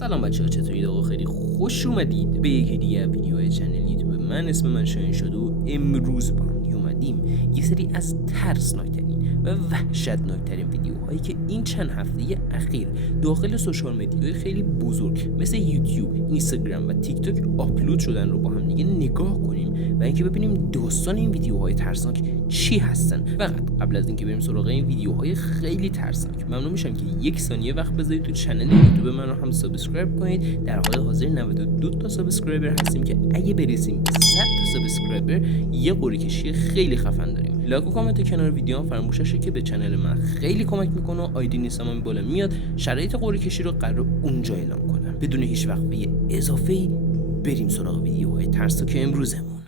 سلام بچه‌ها، چطورید آقا؟ خیلی خوش اومدید به یکی دیگه ویدیوهای چنل یوتیوب من. اسم من شاهین شد و امروز با هم اومدیم یه سری از ترسناکترین و وحشتناکترین ویدیوهایی که این چند هفته اخیر داخل سوشال مدیاهای خیلی بزرگ مثل یوتیوب، اینستاگرام و تیک تاک آپلود شدن رو با هم دیگه نگاه کنیم و اینکه ببینیم داستان این ویدیوهای ترسناک چی هستن. فقط قبل از اینکه بریم سراغ این ویدیوهای خیلی ترسناک، ممنون میشم که یک ثانیه وقت بذارید تو چنل یوتیوب من رو هم سابسکرایب کنید. در حال حاضر 92 تا سابسکرایبر هستیم که اگه برسیم 100 تا سابسکرایبر یه قرعه کشی خیلی خفن داریم. لایک و کامنت کنار ویدیو هم فراموش نشه که به چنل من خیلی کمک میکنه و آیدی نیستم هم بالا میاد. شرایط قرعه کشی رو قرار اونجا اعلام کنم. بدون هیچ وقفه اضافه‌ای بریم سراغ ویدیوهای ترسناک امروزمون.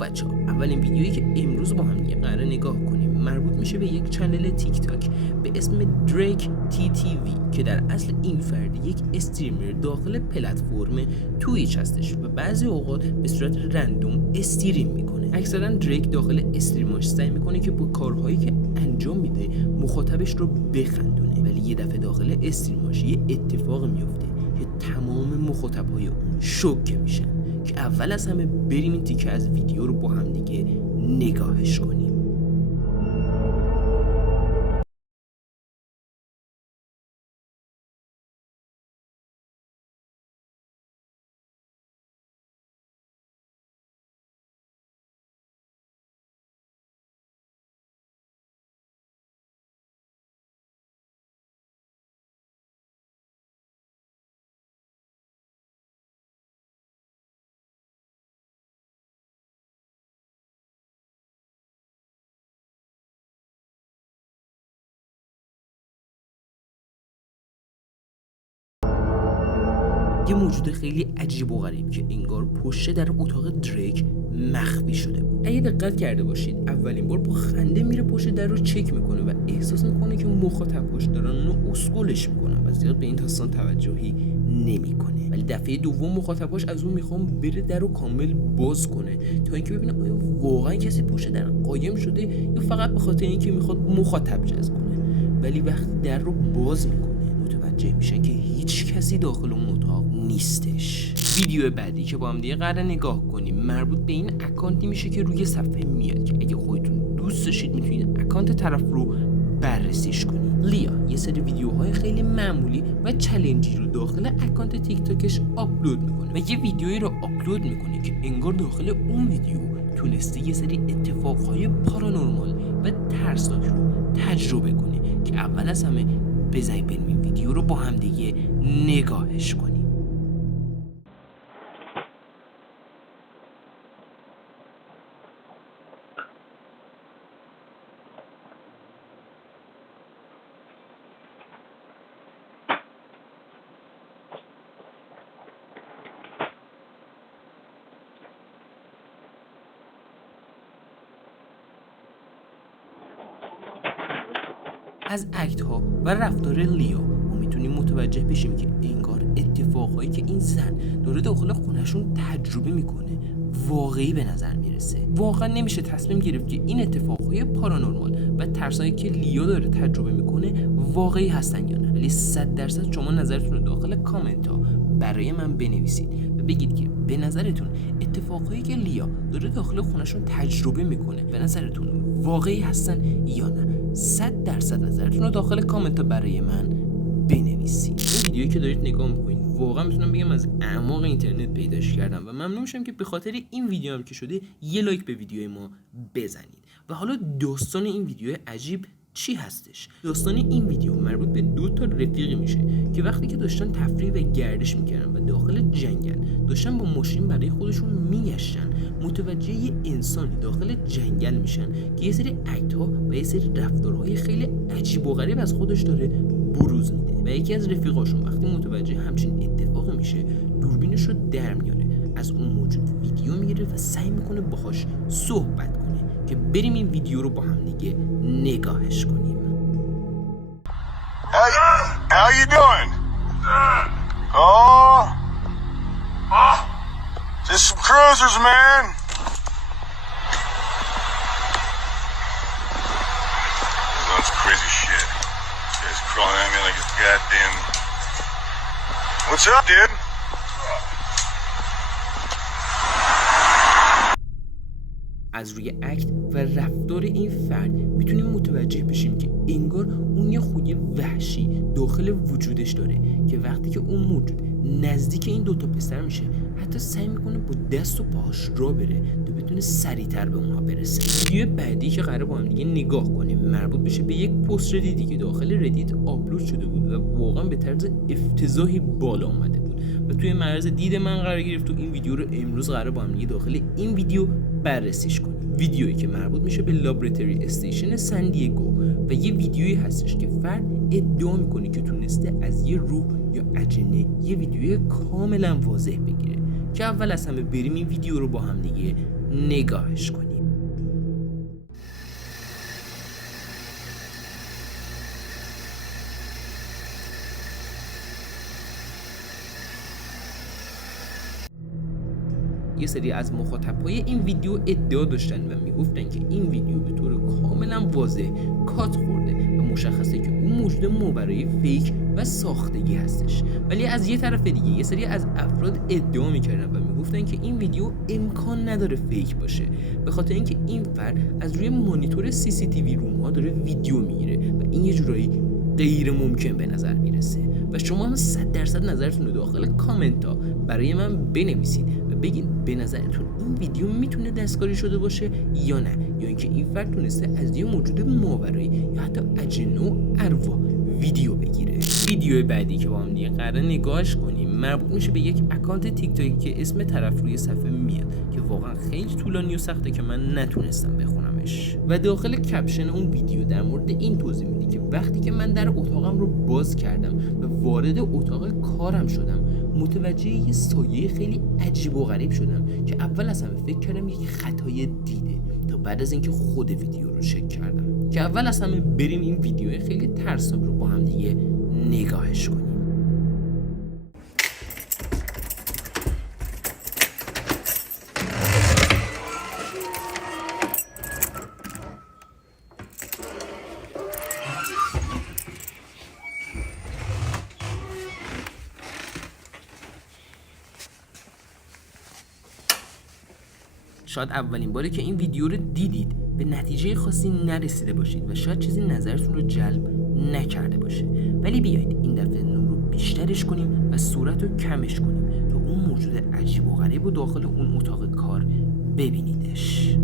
بچه ها، اولین ویدیویی که امروز با هم دیگه قراره نگاه کنیم مربوط میشه به یک چنل تیک تاک به اسم دریک تی تی وی که در اصل این فرد یک استریمر داخل پلتفرم تویچ هستش و بعضی اوقات به صورت رندوم استریم میکنه. اکثرا دریک داخل استریماش سعی میکنه که با کارهایی که انجام میده مخاطبش رو بخندونه، ولی یه دفعه داخل استریماش یه اتفاق میفته که تمام مخاطبای اون شوکه میشن. که اول از همه بریم این تیکه از ویدیو رو با هم دیگه نگاهش کنیم. یه موجود خیلی عجیب و غریب که انگار پشت در اتاق دریک مخفی شده. اگه دقت کرده باشید اولین بار با خنده میره پشت در رو چک میکنه و احساس میکنه که مخاطباش دارن اونو اسکلش میکنن و زیاد به این داستان توجهی نمیکنه. ولی دفعه دوم مخاطباش از اون میخوام بره در رو کامل باز کنه تا اینکه ببینه آیا واقعا کسی پشت در قایم شده یا فقط به خاطر اینکه میخواد مخاطب جذب کنه. ولی وقتی در رو باز میکنه متوجه میشن که هیچ کسی داخل اون اتاق نیستش. ویدیو بعدی که با هم دیگه قراره نگاه کنیم مربوط به این اکانتی میشه که روی صفحه میاد که اگه خودتون دوست داشتید میتونید اکانت طرف رو بررسیش کنید. لیا یه سری ویدیوهای خیلی معمولی و چالنجی رو داخل اکانت تیک تاکش آپلود میکنه و یه ویدیویی رو آپلود میکنه که انگار داخل اون ویدیو تونسته یه سری اتفاقهای پارانورمال و ترسناک رو تجربه کنه که اول از همه بذارید بریم این ویدیو رو با هم دیگه نگاهش کنیم. از اکت ها و رفتار لیا ما میتونیم متوجه بشیم که انگار اتفاقایی که این زن داره داخل خونشون تجربه میکنه واقعی به نظر میرسه. واقعا نمیشه تصمیم گرفت که این اتفاقای پارانورمال و ترسایی که لیا داره تجربه میکنه واقعی هستن یا نه. ولی 100% شما نظرتون رو داخل کامنت ها برای من بنویسید و بگید که به نظرتون اتفاقایی که لیا داره داخل خونشون تجربه میکنه به نظرتون واقعی هستن یا نه. 100% نظرتون رو داخل کامنت ها برای من بنویسید. این ویدیویی که دارید نگاه میکنید واقعا میتونم بگم از اعماق اینترنت پیداش کردم و ممنون میشم که به خاطر این ویدیو هم که شده یه لایک به ویدیوی ما بزنید. و حالا داستان این ویدیو عجیب چی هستش؟ داستان این ویدیو مربوط به 2 تا رفیقی میشه که وقتی که داشتن تفریح و گردش میکردن و داخل جنگل داشتن با ماشین برای خودشون میگشتن متوجه یه انسانی داخل جنگل میشن که یه سری اکت‌ها و یه سری رفتارهای خیلی عجیب و غریب از خودش داره بروز میده و یکی از رفیقاشون وقتی متوجه همچین اتفاقی میشه دوربینش رو در میاره، از اون موجود ویدیو میگیره و سعی میکنه باهاش صحبت کنه که بریم این ویدیو رو با هم دیگه نگاهش کنیم. How you doing? Oh. There's some cruisers, man. That's crazy shit. This guy's crawling at me like a goddamn... What's up, dude? از روی اکت و رفتار این فرد میتونیم متوجه بشیم که انگار اون یه خوی وحشی داخل وجودش داره که وقتی که اون موجود نزدیک این دوتا پسر میشه حتی سعی میکنه با دست و پاهاش راه بره تا بتونه سریعتر به اونها برسه. ویدیو بعدی که قراره با هم دیگه نگاه کنیم مربوط بشه به یک پست ردیتی که داخل ردیت آپلود شده بود و واقعا به طرز افتضاحی بالا اومده بود و توی معرض دید من قرار گرفت و این ویدیو رو امروز قراره با هم دیگه داخل این ویدیو بررسیش کنیم. ویدیویی که مربوط میشه به لابراتوری استیشن سن دیگو و یه ویدیویی هستش که فرد ادعا میکنه که تونسته از یه روح یا اجنه یه ویدیوی کاملا واضح بگیره که اول از همه بریم این ویدیو رو با هم دیگه نگاهش کنیم. یه سری از مخاطبای این ویدیو ادعا داشتن و میگفتن که این ویدیو به طور کاملا واضح کات خورده و مشخصه که اون موجود ماورای فیک و ساختگی هستش، ولی از یه طرف دیگه یه سری از افراد ادعا میکردن و میگفتن که این ویدیو امکان نداره فیک باشه به خاطر اینکه این فرد از روی مانیتور CCTV روم ها داره ویدیو میگیره و این یه جورایی غیر ممکن به نظر میرسه و شما هم 100% نظرتون رو داخل کامنت ها برای من بنویسید و بگین به نظرتون این ویدیو میتونه دستکاری شده باشه یا نه، یا اینکه این فرد تونسته از یه موجود ماورایی یا حتی اجنه و ارواح ویدیو بگیره. ویدیو بعدی که با هم دیگه قراره نگاهش کنیم مربوط میشه به یک اکانت تیک تاکی که اسم طرف روی صفحه میاد که واقعا خیلی طولانی و سخته که من نتونستم بخونمش و داخل کپشن اون ویدیو در مورد این توضیح میده که وقتی که من در اتاقم رو باز کردم و وارد اتاق کارم شدم متوجه یه سایه خیلی عجیب و غریب شدم که اول از همه فکر کردم یک خطای دیده تا بعد از اینکه خود ویدیو رو چک کردم که اول از همه بریم این ویدیو خیلی ترسناک رو با هم دیگه نگاهش کنیم. شاید اولین باره که این ویدیو رو دیدید به نتیجه خاصی نرسیده باشید و شاید چیزی نظرتون رو جلب نکرده باشه، ولی بیایید این دفعه نور رو بیشترش کنیم و صورت رو کمش کنیم تا اون موجود عجیب و غریب و داخل اون اتاق کار ببینیدش.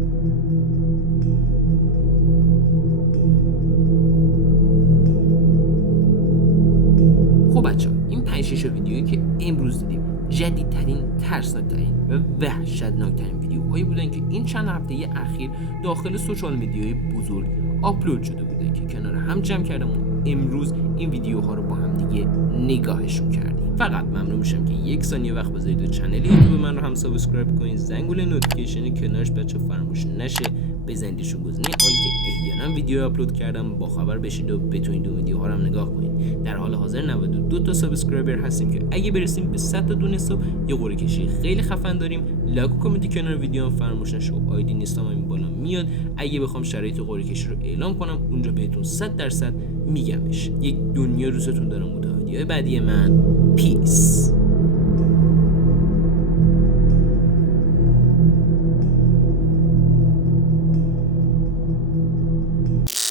خب بچه‌ها این 5-6 ویدیویی که امروز دیدیم جدیدترین، ترسناکترین و وحشتناکترین ویدیوهایی بودن که این چند هفته اخیر داخل سوشال میدیای بزرگ آپلود شده بودن که کنار هم جمع کردم و امروز این ویدیوها رو با هم دیگه نگاهشون کردیم. فقط ممنون میشم که 1 ثانیه وقت بذارید و کانال یوتیوب من رو هم سابسکرایب کنید، زنگوله نوتیفیکیشن کنارش بچه فراموش نشه بزنیدشون گذنی آل که احیانا ویدیو آپلود کردم با خبر بشید و بتونید اون ویدیوها رو هم نگاه کنید. در حال حاضر 92 تا سابسکرایبر هستیم که اگه برسیم به 100 تا دونه حساب یه قرعه کشی خیلی خفن داریم. لایک و کامنت کنار ویدیو هم فراموش نشه و آیدی اینستام این بالا میاد، اگه بخوام شرایط قرعه کشی رو اعلام کنم اونجا بهتون 100% میگمش. یک دنیا روزتون دارم. متوجه بعدی من پیس.